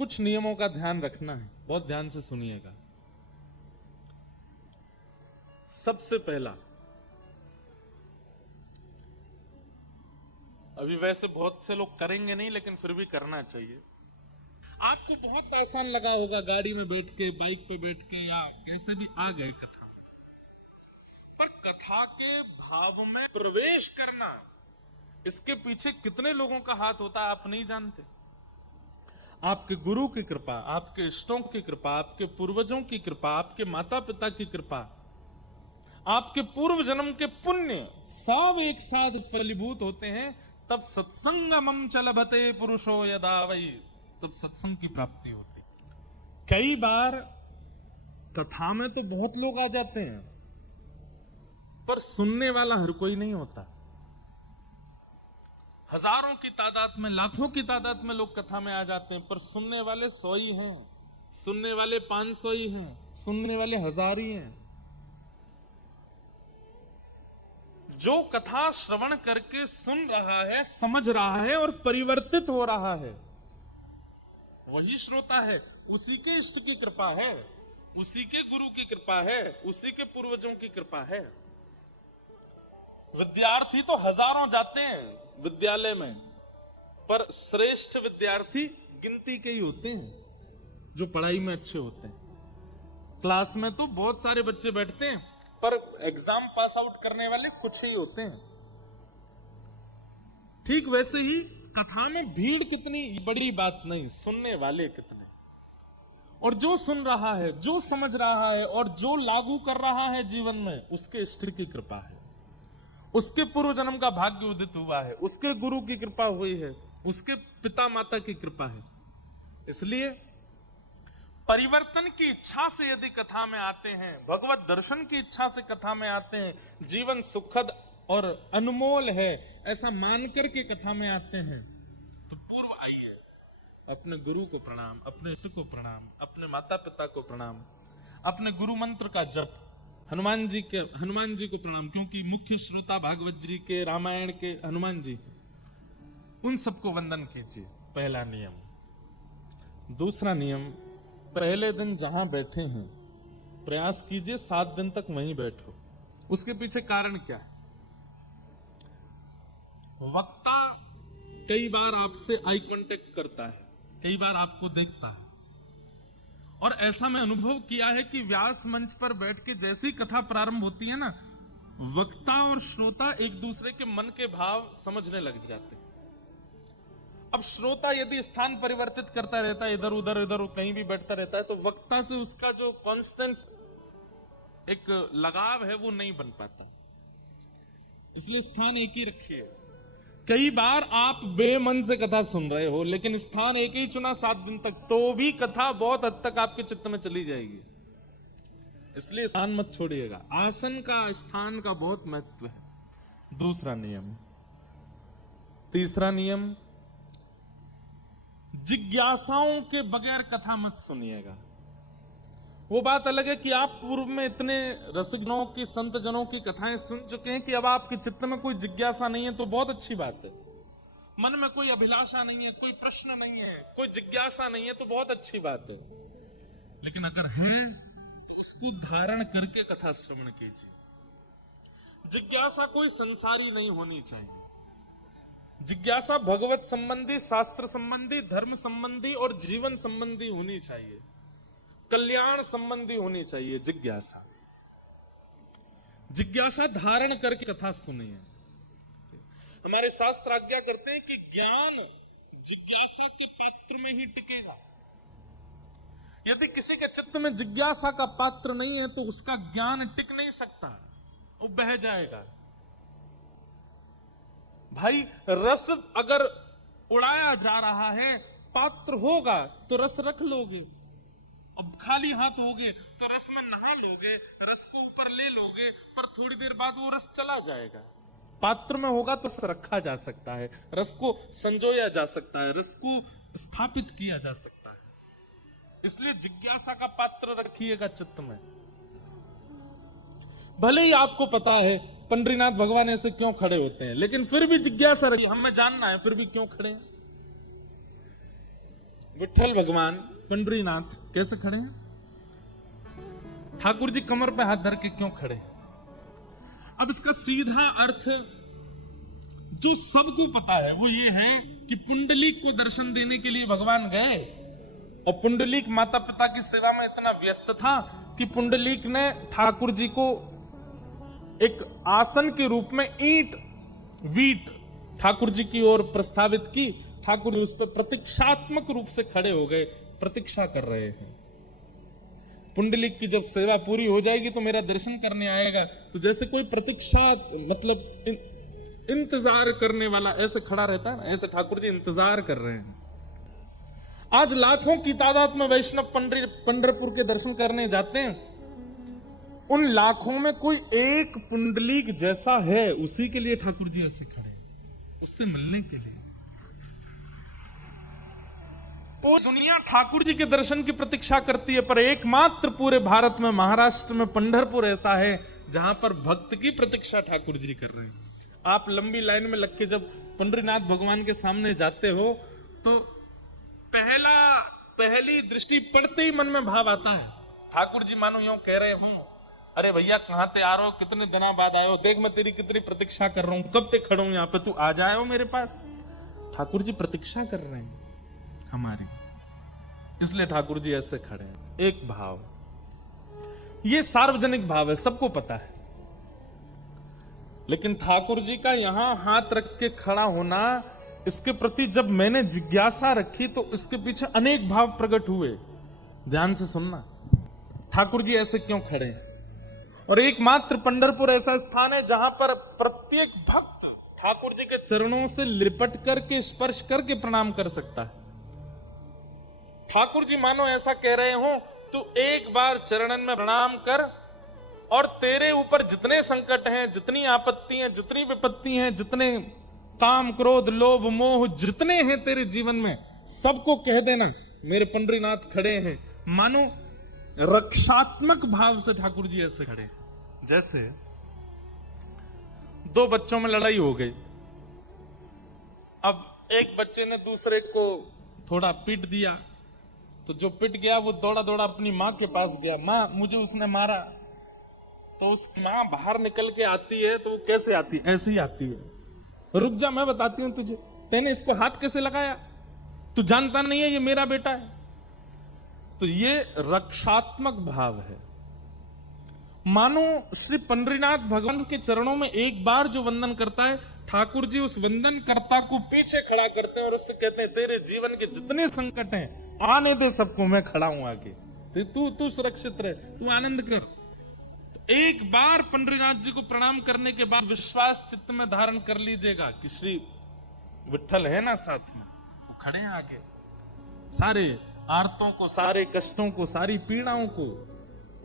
कुछ नियमों का ध्यान रखना है, बहुत ध्यान से सुनिएगा। सबसे पहला, अभी वैसे बहुत से लोग करेंगे नहीं, लेकिन फिर भी करना चाहिए। आपको बहुत आसान लगा होगा गाड़ी में बैठ के, बाइक पे बैठ के, या कैसे भी आ गए कथा, पर कथा के भाव में प्रवेश करना, इसके पीछे कितने लोगों का हाथ होता है आप नहीं जानते। आपके गुरु की कृपा, आपके इष्टों की कृपा, आपके पूर्वजों की कृपा, आपके माता पिता की कृपा, आपके पूर्व जन्म के पुण्य सब एक साथ फलीभूत होते हैं, तब सत्संगमं च लभते पुरुषो यदा वै, तब सत्संग की प्राप्ति होती। कई बार कथा में तो बहुत लोग आ जाते हैं, पर सुनने वाला हर कोई नहीं होता। हजारों की तादाद में, लाखों की तादाद में लोग कथा में आ जाते हैं, पर सुनने वाले 100 ही हैं, सुनने वाले 500 ही हैं, सुनने वाले 1000 ही हैं। जो कथा श्रवण करके सुन रहा है, समझ रहा है और परिवर्तित हो रहा है, वही श्रोता है। उसी के इष्ट की कृपा है, उसी के गुरु की कृपा है, उसी के पूर्वजों की कृपा है। विद्यार्थी तो हजारों जाते हैं विद्यालय में, पर श्रेष्ठ विद्यार्थी गिनती के ही होते हैं जो पढ़ाई में अच्छे होते हैं। क्लास में तो बहुत सारे बच्चे बैठते हैं, पर एग्जाम पास आउट करने वाले कुछ ही होते हैं। ठीक वैसे ही कथा में भीड़ कितनी बड़ी बात नहीं, सुनने वाले कितने। और जो सुन रहा है, जो समझ रहा है और जो लागू कर रहा है जीवन में, उसके इष्ट की कृपा है, उसके पूर्व जन्म का भाग्य उदित हुआ है, उसके गुरु की कृपा हुई है, उसके पिता माता की कृपा है। इसलिए परिवर्तन की इच्छा से यदि कथा में आते हैं, भगवत दर्शन की इच्छा से कथा में आते हैं, जीवन सुखद और अनमोल है ऐसा मानकर के कथा में आते हैं, तो पूर्व आइए, अपने गुरु को प्रणाम, अपने इष्ट को प्रणाम, अपने माता पिता को प्रणाम, अपने गुरु मंत्र का जप, हनुमान जी को प्रणाम, क्योंकि मुख्य श्रोता भागवत जी के, रामायण के हनुमान जी, उन सबको वंदन कीजिए। पहला नियम। दूसरा नियम, पहले दिन जहां बैठे हैं प्रयास कीजिए 7 दिन तक वहीं बैठो। उसके पीछे कारण क्या है? वक्ता कई बार आपसे आई कांटेक्ट करता है, कई बार आपको देखता है, और ऐसा मैं अनुभव किया है कि व्यास मंच पर बैठ के जैसी कथा प्रारंभ होती है ना, वक्ता और श्रोता एक दूसरे के मन के भाव समझने लग जाते हैं। अब श्रोता यदि स्थान परिवर्तित करता रहता है, इधर उधर कहीं भी बैठता रहता है, तो वक्ता से उसका जो कांस्टेंट एक लगाव है वो नहीं बन पाता। इसलिए स्थान एक ही रखिए। कई बार आप बेमन से कथा सुन रहे हो, लेकिन स्थान एक ही चुना 7 दिन तक, तो भी कथा बहुत हद तक आपके चित्त में चली जाएगी। इसलिए स्थान मत छोड़िएगा। आसन का, स्थान का बहुत महत्व है। दूसरा नियम। तीसरा नियम, जिज्ञासाओं के बगैर कथा मत सुनिएगा। वो बात अलग है कि आप पूर्व में इतने रसिकजनों की, संत जनों की कथाएं सुन चुके हैं कि अब आपके चित्त में कोई जिज्ञासा नहीं है, तो बहुत अच्छी बात है। मन में कोई अभिलाषा नहीं है, कोई प्रश्न नहीं है, कोई जिज्ञासा नहीं है, तो बहुत अच्छी बात है। लेकिन अगर है तो उसको धारण करके कथा श्रवण कीजिए। जिज्ञासा कोई संसारी नहीं होनी चाहिए। जिज्ञासा भगवत संबंधी, शास्त्र संबंधी, धर्म संबंधी और जीवन संबंधी होनी चाहिए, कल्याण संबंधी होनी चाहिए। जिज्ञासा धारण करके कथा सुनिए। हमारे शास्त्र आज्ञा करते हैं कि ज्ञान जिज्ञासा के पात्र में ही टिकेगा। यदि किसी के चित्त में जिज्ञासा का पात्र नहीं है तो उसका ज्ञान टिक नहीं सकता, वो बह जाएगा। भाई, रस अगर उड़ाया जा रहा है, पात्र होगा तो रस रख लोगे। अब खाली हाथ होगे तो रस में नहा लोगे, रस को ऊपर ले लोगे, पर थोड़ी देर बाद वो रस चला जाएगा। पात्र में होगा तो रस रखा जा सकता है, रस को संजोया जा सकता है, रस को स्थापित किया जा सकता है। इसलिए जिज्ञासा का पात्र रखिएगा चित्त में। भले ही आपको पता है पंडरीनाथ भगवान ऐसे क्यों खड़े होते हैं, लेकिन फिर भी जिज्ञासा रखिए, हमें जानना है फिर भी क्यों खड़े हैं। विठ्ठल भगवान पंडरीनाथ कैसे खड़े हैं? ठाकुर जी कमर पे हाथ धर के क्यों खड़े हैं? अब इसका सीधा अर्थ जो सबको पता है वो ये है कि पुंडलीक को दर्शन देने के लिए भगवान गए और पुंडलीक माता पिता की सेवा में इतना व्यस्त था कि पुंडलीक ने ठाकुर जी को एक आसन के रूप में ईंट वीट ठाकुर जी की ओर प्रस्तावित की। ठाकुर जी उस पर प्रतीक्षात्मक रूप से खड़े हो गए, प्रतीक्षा कर रहे हैं। पुंडलीक की जब सेवा पूरी हो जाएगी तो मेरा दर्शन करने आएगा। तो जैसे कोई प्रतीक्षा मतलब इंतजार करने वाला ऐसे खड़ा रहता है ना, ऐसे ठाकुर जी इंतजार कर रहे हैं। आज लाखों की तादाद में वैष्णव पंढरपुर के दर्शन करने जाते हैं। उन लाखों में कोई एक पुंडलीक जैसा है, उसी के लिए ठाकुर जी ऐसे खड़े, उससे मिलने के लिए। तो दुनिया ठाकुर जी के दर्शन की प्रतीक्षा करती है, पर एकमात्र पूरे भारत में महाराष्ट्र में पंढरपुर ऐसा है जहां पर भक्त की प्रतीक्षा ठाकुर जी कर रहे हैं। आप लंबी लाइन में लग के जब पंडरीनाथ भगवान के सामने जाते हो तो पहली दृष्टि पड़ते ही मन में भाव आता है। ठाकुर जी मानो यूं कह रहे हूं, अरे भैया कहां ते आ रहे हो, कितने दिनों बाद आए हो, देख मैं तेरी कितनी प्रतीक्षा कर रहा हूं, कब तक खड़ा हूं यहाँ पे, तू आ जाए हो मेरे पास। ठाकुर जी प्रतीक्षा कर रहे हैं हमारी, इसलिए ठाकुर जी ऐसे खड़े हैं। एक भाव, ये सार्वजनिक भाव है, सबको पता है। लेकिन ठाकुर जी का यहां हाथ रख के खड़ा होना, इसके प्रति जब मैंने जिज्ञासा रखी तो इसके पीछे अनेक भाव प्रकट हुए। ध्यान से सुनना, ठाकुर जी ऐसे क्यों खड़े हैं? और एकमात्र पंढरपुर ऐसा स्थान है जहां पर प्रत्येक भक्त ठाकुर जी के चरणों से लिपट करके स्पर्श करके प्रणाम कर सकता है। ठाकुर जी मानो ऐसा कह रहे हो, तू एक बार चरणन में प्रणाम कर और तेरे ऊपर जितने संकट हैं, जितनी आपत्ति हैं, जितनी विपत्ति हैं, जितने काम क्रोध लोभ मोह जितने हैं तेरे जीवन में, सबको कह देना मेरे पंडरीनाथ खड़े हैं। मानो रक्षात्मक भाव से ठाकुर जी ऐसे खड़े। जैसे दो बच्चों में लड़ाई हो गई, अब एक बच्चे ने दूसरे को थोड़ा पीट दिया, तो जो पिट गया वो दौड़ा दौड़ा अपनी मां के पास गया, मां मुझे उसने मारा। तो उस मां बाहर निकल के आती है, तो वो कैसे आती है? ऐसे ही आती है, रुक जा मैं बताती हूं तुझे, तैने इसको हाथ कैसे लगाया, तू जानता नहीं है ये मेरा बेटा है। तो ये रक्षात्मक भाव है। मानो श्री पंडरीनाथ भगवान के चरणों में एक बार जो वंदन करता है, ठाकुर जी उस वंदन कर्ता को पीछे खड़ा करते हैं और उससे कहते हैं तेरे जीवन के जितने संकट हैं आने दे, सबको मैं खड़ा हूं आगे, तू सुरक्षित रहे, तू आनंद कर। तो एक बार पंडरीनाथ जी को प्रणाम करने के बाद विश्वास चित्त में धारण कर लीजिएगा कि श्री विठ्ठल है ना साथ में, वो खड़े हैं आगे, सारे आर्तों को, सारे कष्टों को, सारी पीड़ाओं को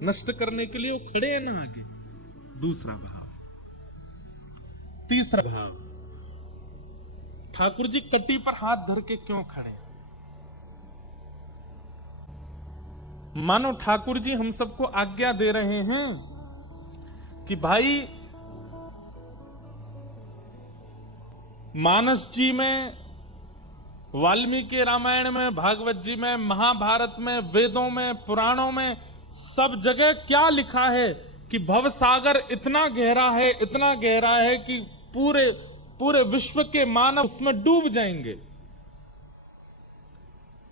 नष्ट करने के लिए वो खड़े हैं ना आगे। दूसरा भाव। तीसरा भाव, ठाकुर जी कटी पर हाथ धर के क्यों खड़े? मानो ठाकुर जी हम सबको आज्ञा दे रहे हैं कि भाई मानस जी में, वाल्मीकि रामायण में, भागवत जी में, महाभारत में, वेदों में, पुराणों में, सब जगह क्या लिखा है कि भव सागर इतना गहरा है, इतना गहरा है कि पूरे विश्व के मानव उसमें डूब जाएंगे।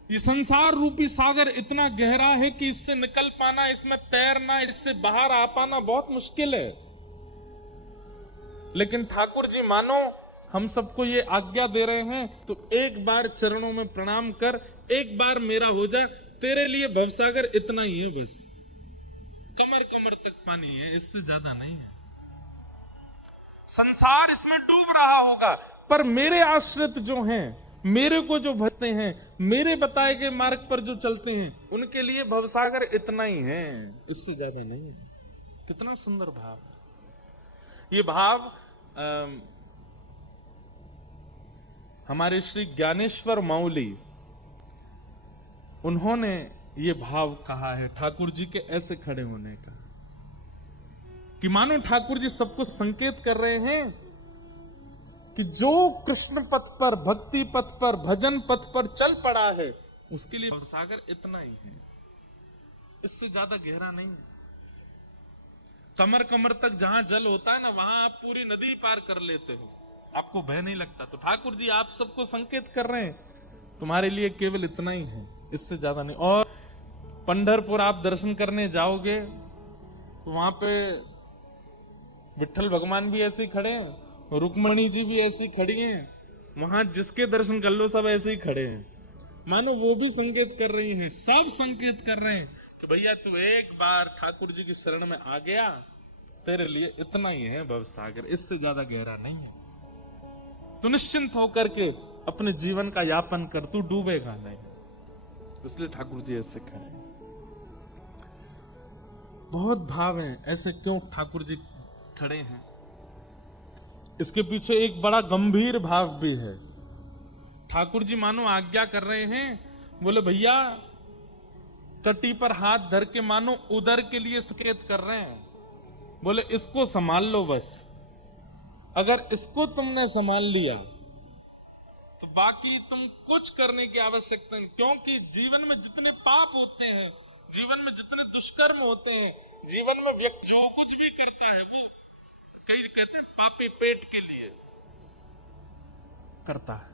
ये संसार रूपी सागर इतना गहरा है कि इससे निकल पाना, इसमें तैरना, इससे बाहर आ पाना बहुत मुश्किल है। लेकिन ठाकुर जी मानो हम सबको ये आज्ञा दे रहे हैं, तो एक बार चरणों में प्रणाम कर, एक बार मेरा हो जा, तेरे लिए भवसागर इतना ही है, बस कमर कमर तक पानी है, इससे ज्यादा नहीं है। संसार इसमें डूब रहा होगा, पर मेरे आश्रित जो हैं, मेरे को जो भजते हैं, मेरे बताए गए मार्ग पर जो चलते हैं, उनके लिए भवसागर इतना ही है, इससे ज्यादा नहीं है। कितना सुंदर भाव। ये भाव हमारे श्री ज्ञानेश्वर माउली, उन्होंने ये भाव कहा है ठाकुर जी के ऐसे खड़े होने का, कि मानो ठाकुर जी सबको संकेत कर रहे हैं कि जो कृष्ण पथ पर, भक्ति पथ पर, भजन पथ पर चल पड़ा है, उसके लिए सागर इतना ही है, इससे ज्यादा गहरा नहीं। कमर कमर तक जहां जल होता है ना, वहां आप पूरी नदी पार कर लेते हो, आपको भय नहीं लगता। तो ठाकुर जी आप सबको संकेत कर रहे हैं, तुम्हारे लिए केवल इतना ही है, इससे ज्यादा नहीं। और पंढरपुर आप दर्शन करने जाओगे तो वहां पे विठल भगवान भी ऐसे ही खड़े हैं, रुक्मणी जी भी ऐसी खड़ी हैं, वहां जिसके दर्शन कर लो सब ऐसे ही खड़े हैं, मानो वो भी संकेत कर रही हैं, सब संकेत कर रहे हैं कि भैया तू एक बार ठाकुर जी की शरण में आ गया, तेरे लिए इतना ही है भवसागर, इससे ज्यादा गहरा नहीं है। तू निश्चिंत होकर के अपने जीवन का यापन कर, तू डूबेगा नहीं। इसलिए ठाकुर जी ऐसे खड़े हैं। बहुत भाव है, ऐसे क्यों ठाकुर जी खड़े हैं? इसके पीछे एक बड़ा गंभीर भाव भी है। ठाकुर जी मानो आज्ञा कर रहे हैं, बोले भैया कटी पर हाथ धर के मानो उदर के लिए संकेत कर रहे हैं, बोले इसको संभाल लो बस। अगर इसको तुमने संभाल लिया तो बाकी तुम कुछ करने की आवश्यकता नहीं, क्योंकि जीवन में जितने पाप होते हैं, जीवन में जितने दुष्कर्म होते हैं, जीवन में व्यक्ति जो कुछ भी करता है वो कई कहते हैं पापे पेट के लिए करता है।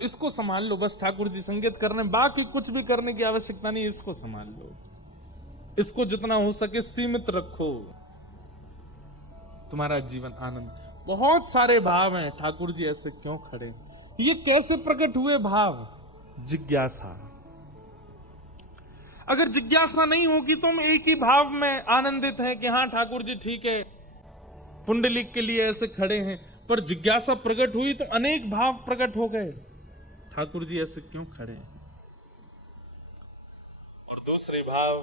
इसको संभाल लो बस, ठाकुर जी संकेत करने, बाकी कुछ भी करने की आवश्यकता नहीं, इसको संभाल लो, इसको जितना हो सके सीमित रखो, तुम्हारा जीवन आनंद। बहुत सारे भाव हैं, ठाकुर जी ऐसे क्यों खड़े? ये कैसे प्रकट हुए भाव? जिज्ञासा। अगर जिज्ञासा नहीं होगी तो हम एक ही भाव में आनंदित हैं कि हाँ ठाकुर जी ठीक है, पुंडलिक के लिए ऐसे खड़े हैं, पर जिज्ञासा प्रकट हुई तो अनेक भाव प्रकट हो गए, ठाकुर जी ऐसे क्यों खड़े हैं? और दूसरे भाव,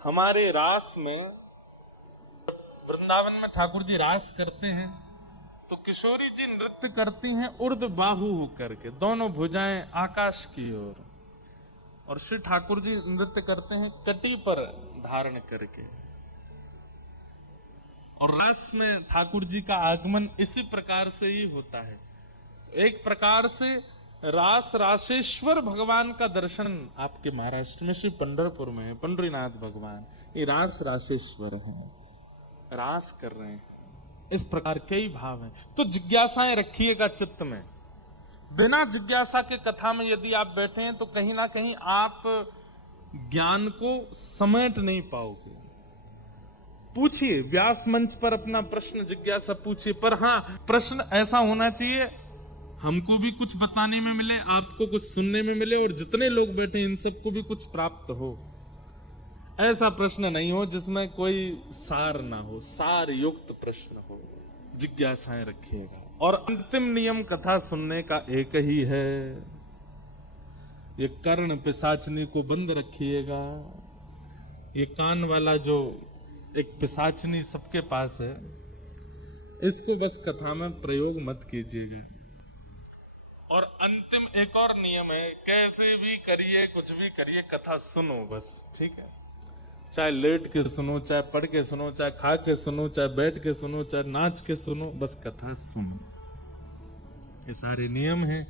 हमारे रास में, वृंदावन में ठाकुर जी रास करते हैं तो किशोरी जी नृत्य करती हैं उर्ध बाहु होकर के, दोनों भुजाएं आकाश की ओर, और श्री ठाकुर जी नृत्य करते हैं कटी पर धारण करके। और रास में ठाकुर जी का आगमन इसी प्रकार से ही होता है। एक प्रकार से रास राशेश्वर भगवान का दर्शन आपके महाराष्ट्र में श्री पंढरपुर में है, पंडरीनाथ भगवान ये रास राशेश्वर हैं, रास कर रहे हैं। इस प्रकार कई भाव हैं। तो जिज्ञासाएं रखिएगा चित्त में। बिना जिज्ञासा के कथा में यदि आप बैठे हैं तो कहीं ना कहीं आप ज्ञान को समेट नहीं पाओगे। पूछिए, व्यास मंच पर अपना प्रश्न जिज्ञासा पूछिए, पर हाँ प्रश्न ऐसा होना चाहिए हमको भी कुछ बताने में मिले, आपको कुछ सुनने में मिले, और जितने लोग बैठे इन सबको भी कुछ प्राप्त हो। ऐसा प्रश्न नहीं हो जिसमें कोई सार ना हो, सार युक्त प्रश्न हो। जिज्ञासाएं रखिएगा। और अंतिम नियम कथा सुनने का एक ही है, ये कर्ण पिशाचनी को बंद रखिएगा। ये कान वाला जो एक पिशाचनी सबके पास है, इसको बस कथा में प्रयोग मत कीजिएगा। और अंतिम एक और नियम है, कैसे भी करिए, कुछ भी करिए, कथा सुनो बस, ठीक है? चाहे लेट के सुनो, चाहे पढ़ के सुनो, चाहे खा के सुनो, चाहे बैठ के सुनो, चाहे नाच के सुनो, बस कथा सुनो। ये सारे नियम हैं।